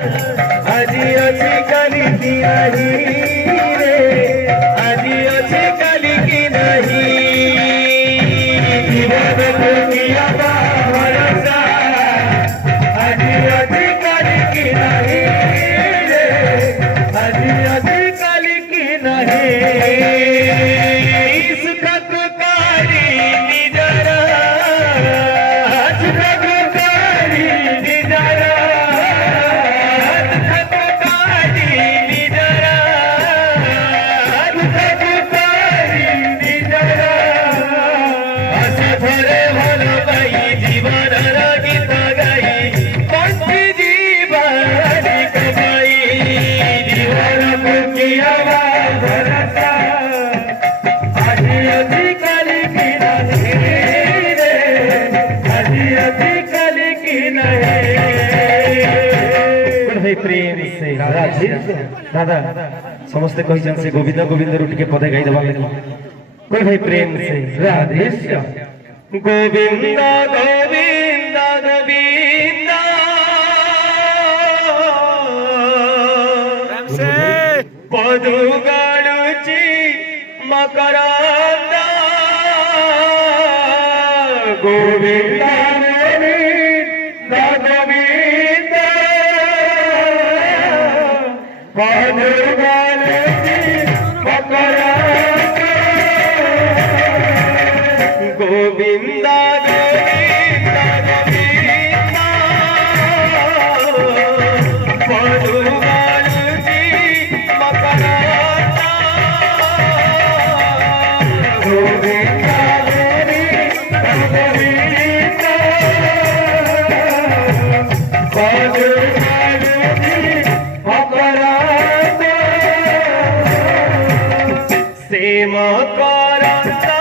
আজি আছে কালি কি নাহি রে, আজি আছে কালি কি নাহি, জীবন দুনিয়া का भरोसा, আজি আছে কালি কি নাহি রে, আজি আছে কালি কি নাহি, সুখত কারি নিজরা, সুখত কারি নিজরা, प्रेम से दादा समस्ते कही से गोविंद गोविंद रुटी पदे गाई देवा लगी कोई भाई प्रेम से राधे गोविंद गोविंद गोविंद पदु गाड़ुची मकरंद गोविंद गोविंदा गोविंदा गोविंदा पदुगालुची मकरंदा गोविंदा गोविंदा गोविंदा पदुगालुची मकरंदा सेम करंदा